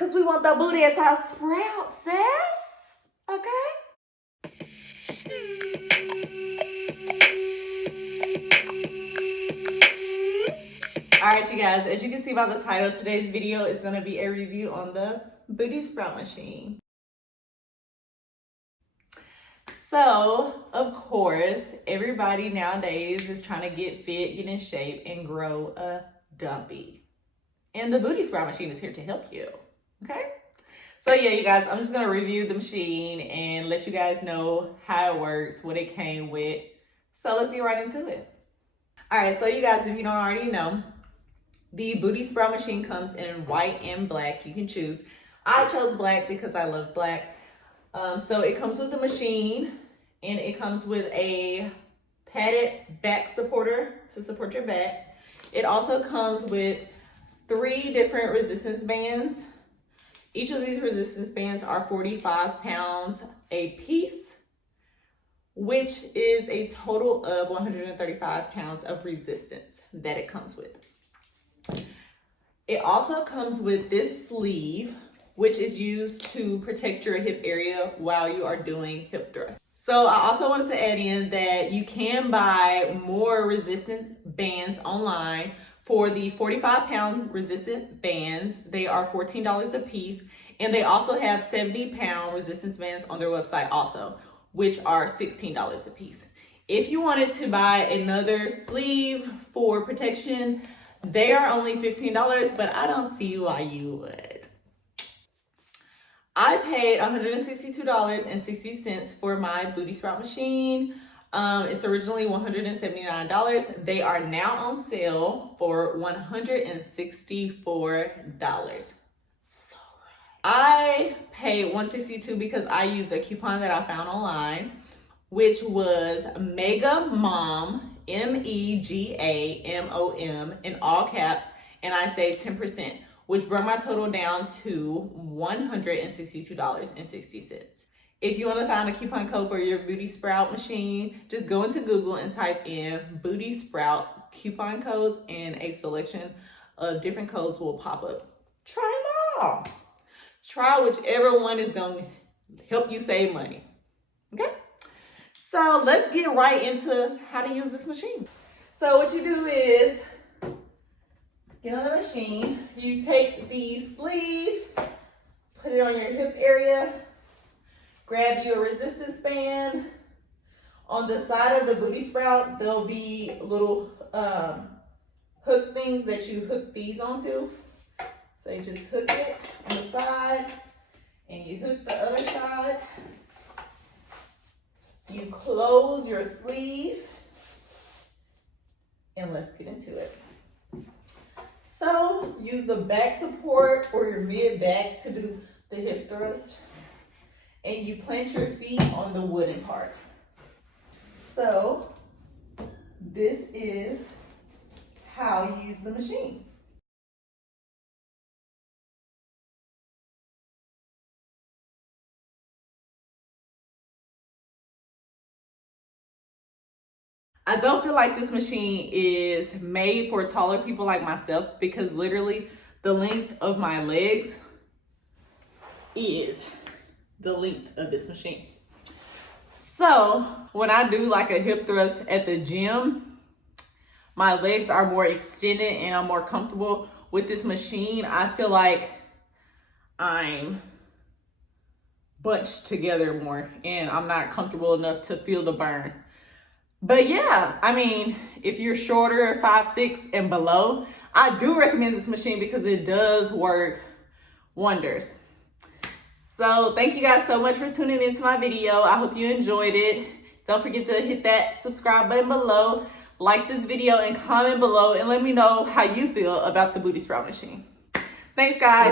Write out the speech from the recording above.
Because we want the booty as our sprout, sis. Okay? Alright, you guys, as you can see by the title, today's video is going to be a review on the Booty Sprout machine. So, of course, everybody nowadays is trying to get fit, get in shape, and grow a dumpy. And the Booty Sprout machine is here to help you, okay? So yeah, you guys, I'm just going to review the machine and let you guys know how it works, what it came with. So let's get right into it. Alright, so you guys, if you don't already know, the Booty Sprout machine comes in white and black. You can choose. I chose black because I love black. So it comes with the machine, and it comes with a padded back supporter to support your back. It also comes with 3 different resistance bands. Each of these resistance bands are 45 pounds a piece, which is a total of 135 pounds of resistance that it comes with. It also comes with this sleeve, which is used to protect your hip area while you are doing hip thrusts. So I also wanted to add in that you can buy more resistance bands online. For the 45-pound resistant bands, they are $14 a piece, and they also have 70-pound resistance bands on their website also, which are $16 a piece. If you wanted to buy another sleeve for protection, they are only $15, but I don't see why you would. I paid $162.60 for my Booty Sprout machine. It's originally $179. They are now on sale for $164. So I paid $162 because I used a coupon that I found online, which was Mega Mom, MEGAMOM, in all caps, and I saved 10%, which brought my total down to $162.60. If you want to find a coupon code for your Booty Sprout machine, just go into Google and type in Booty Sprout coupon codes, and a selection of different codes will pop up. Try them all. Try whichever one is going to help you save money. Okay? So let's get right into how to use this machine. So what you do is get on the machine, you take the sleeve, put it on your hip area, grab you a resistance band. On the side of the Booty Sprout, there'll be little hook things that you hook these onto. So you just hook it on the side, and you hook the other side. You close your sleeve, and let's get into it. So use the back support or your mid back to do the hip thrust, and you plant your feet on the wooden part. So this is how you use the machine. I don't feel like this machine is made for taller people like myself, because literally the length of my legs is the length of this machine. So when I do like a hip thrust at the gym, my legs are more extended and I'm more comfortable. With this machine, I feel like I'm bunched together more and I'm not comfortable enough to feel the burn. But yeah, I mean, if you're shorter, 5'6" and below, I do recommend this machine because it does work wonders. So thank you guys so much for tuning into my video. I hope you enjoyed it. Don't forget to hit that subscribe button below, like this video, and comment below and let me know how you feel about the Booty Sprout machine. Thanks, guys.